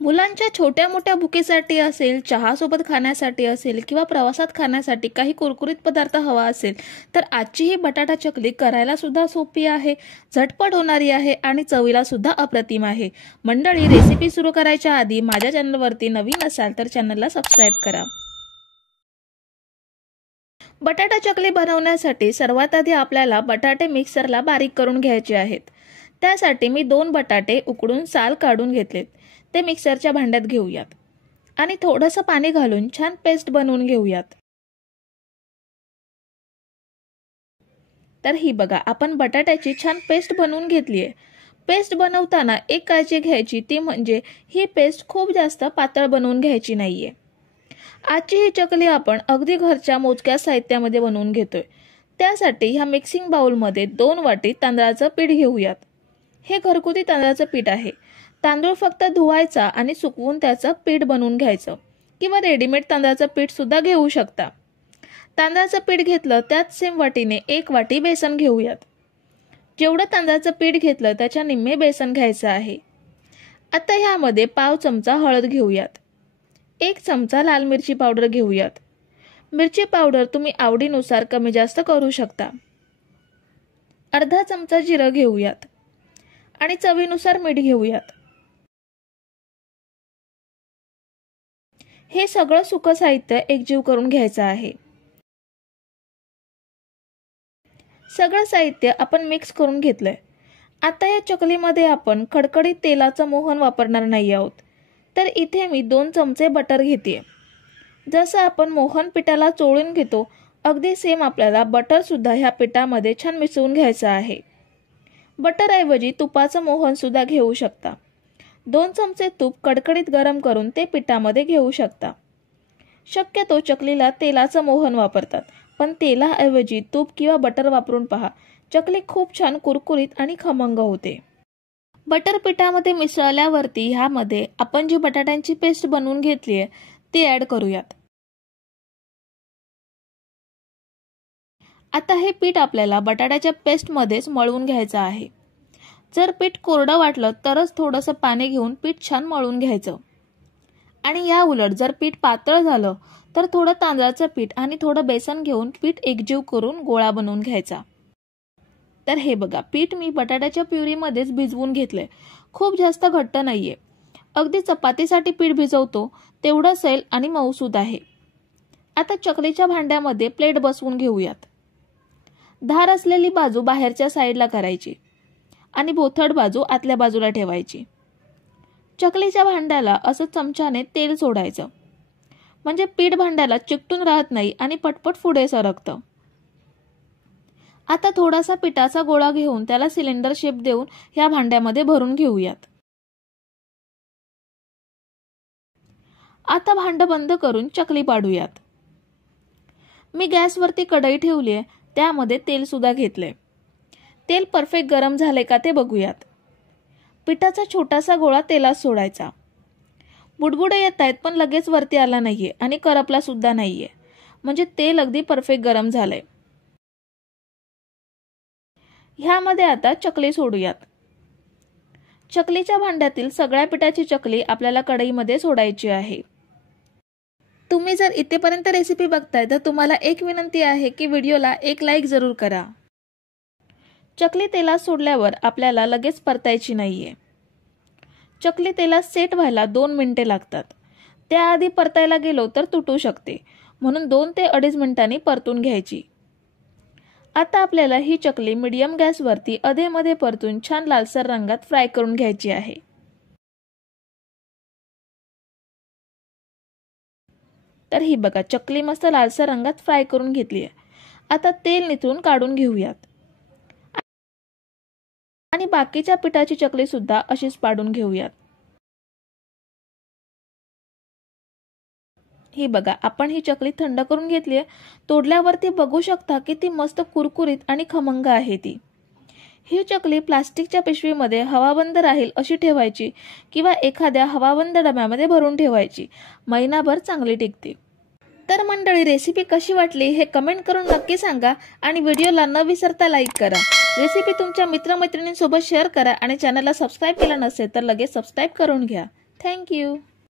मुलांच्या छोट्या मोठ्या भुकेसाठी असेल, चहासोबत खाण्यासाठी असेल किंवा प्रवासात खाण्यासाठी काही कुरकुरीत पदार्थ हवा असेल तर आजची ही बटाटा चकली करायला सुद्धा सोपी आहे, झटपट होणारी आहे आणि चवीला सुद्धा अप्रतिम आहे। मंडळी, रेसिपी सुरू करायच्या आधी माझ्या चॅनलवरती नवीन असाल तर चॅनलला सबस्क्राइब करा। बटाटा चकली बनवण्यासाठी सर्वात आधी आपल्याला बटाटे मिक्सरला बारीक करून घ्यायचे आहेत। त्यासाठी मी 2 बटाटे उकडून साल काढून घेतलेत। ते मिक्सरच्या भांड्यात घेऊयात आणि थोडंसं पाणी घालून छान पेस्ट बनवून घेऊयात। तर ही बघा, आपण बटाट्याची छान पेस्ट बनवून घेतली आहे। पेस्ट बनवताना एक काळजी घ्यायची, ती म्हणजे ही पेस्ट खूप जास्त पातळ बनवून घ्यायची नाहीये। आजची ही चकली आपण अगदी घरच्या मोजक्या साहित्यामध्ये बनवून घेतोय। त्यासाठी ह्या मिक्सिंग बाउलमध्ये 2 वाटी तांदळाचं पीठ घेऊयात। हे घरगुती तांदळाचं पीठ आहे। तांदूळ फक्त धुवायचा आणि सुकवून त्याचं पीठ बनवून घ्यायचं किंवा रेडीमेड तांदळाचं पीठ सुद्धा घेऊ शकता। तांदळाचं पीठ घेतलं त्यात सेम वाटीने 1 वाटी बेसन घेऊयात। जेवढं तांदळाचं पीठ घेतलं त्याच्या निम्मे बेसन घ्यायचं आहे। आता ह्यामध्ये पाव चमचा हळद घेऊयात। 1 चमचा लाल मिरची पावडर घेऊयात। मिरची पावडर तुम्ही आवडीनुसार कमी जास्त करू शकता। अर्धा चमचा जिरं घेऊयात आणि चवीनुसार मीठ घेऊयात। हे सगळं सुकं साहित्य एकजीव करून घ्यायचं आहे। सगळं साहित्य आपण मिक्स करून घेतलंय। आता या चकलीमध्ये आपण कडकडीत तेलाचं मोहन वापरणार नाही आहोत, तर इथे मी 2 चमचे बटर घेते। जसं आपण मोहन पिठाला चोळून घेतो अगदी सेम आपल्याला बटर सुद्धा ह्या पिठामध्ये छान मिसळून घ्यायचं आहे। बटर ऐवजी तुपाचं मोहन सुद्धा घेऊ शकता। 2 चमचे तूप कडकडीत गरम करून ते पिठामध्ये घेऊ शकता। शक्यतो चकलीला तेलाचं मोहन वापरतात, पण तेलाऐवजी तूप किंवा बटर वापरून पहा, चकली खूप छान कुरकुरीत आणि खमंग होते। बटर पिठामध्ये मिसळल्यावरती ह्यामध्ये आपण जी बटाट्यांची पेस्ट बनवून घेतली आहे ती ऍड करूयात। आता हे पीठ आपल्याला बटाट्याच्या पेस्टमध्येच मळून घ्यायचं आहे। जर पीठ कोरडं वाटलं तरच थोडंसं पाणी घेऊन पीठ छान मळून घ्यायचं आणि या उलट जर पीठ पातळ झालं तर थोडं तांदळाचं पीठ आणि थोडं बेसन घेऊन पीठ एकजीव करून गोळा बनवून घ्यायचा। तर हे बघा, पीठ मी बटाट्याच्या प्युरीमध्येच भिजवून घेतलंय। खूप जास्त घट्ट नाहीये, अगदी चपातीसाठी पीठ भिजवतो तेवढं सैल आणि मऊसूद आहे। आता चकलीच्या भांड्यामध्ये प्लेट बसवून घेऊयात। धार असलेली बाजू बाहेरच्या साईडला करायची आणि बोथट बाजू आतल्या बाजूला ठेवायची। चकलीच्या भांड्याला असं चमच्याने तेल सोडायचं, म्हणजे पीठ भांड्याला चिकटून राहत नाही आणि पटपट पुढे सरकतं। आता थोडासा पिठाचा गोळा घेऊन त्याला सिलेंडर शेप देऊन ह्या भांड्यामध्ये भरून घेऊयात। आता भांड बंद करून चकली पाडूयात। मी गॅसवरती कढई ठेवली आहे, त्यामध्ये तेल सुद्धा घेतलंय। तेल परफेक्ट गरम झाले का ते बघूयात। पिठाचा छोटासा गोळा तेलात सोडायचा। बुडबुडे येत आहेत पण लगेच वरती आला नाहीये आणि करपला सुद्धा नाहीये, म्हणजे तेल अगदी परफेक्ट गरम झालंय। ह्यामध्ये आता चकली सोडूयात। चकलीच्या भांड्यातील सगळ्या पिठाची चकली आपल्याला कढईमध्ये सोडायची आहे। तुम्ही जर इथेपर्यंत रेसिपी बघताय तर तुम्हाला एक विनंती आहे की व्हिडिओला एक लाईक जरूर करा। चकली तेलात सोडल्यावर आपल्याला लगेच परतायची नाहीये। चकली तेलात सेट व्हायला 2 मिनिटे लागतात। त्याआधी परतायला गेलो तर तुटू शकते, म्हणून 2 ते 2.5 मिनिटांनी परतून घ्यायची। आता आपल्याला ही चकली मीडियम गॅसवरती अधेमध्ये परतून छान लालसर रंगात फ्राय करून घ्यायची आहे। तर ही बघा, चकली मस्त लालसर रंगात फ्राय करून घेतली आहे। आता तेल निथळून काढून घेऊयात आणि बाकीच्या पिठाची चकली सुद्धा अशीच पाडून घेऊयात। ही बघा, आपण ही चकली थंड करून घेतली आहे। तोडल्यावरती बघू शकता की ती मस्त कुरकुरीत आणि खमंग आहे ती। ही चकली प्लास्टिकच्या पिशवीमध्ये हवाबंद राहील अशी ठेवायची किंवा एखाद्या हवाबंद डब्यामध्ये भरून ठेवायची, महिनाभर चांगली टिकते। तर मंडळी, रेसिपी कशी वाटली हे कमेंट करून नक्की सांगा आणि व्हिडिओला न विसरता लाईक करा। रेसिपी तुमच्या मित्रमैत्रिणींसोबत शेअर करा आणि चॅनलला सबस्क्राइब केलं नसेल तर लगेच सबस्क्राइब करून घ्या। थँक्यू.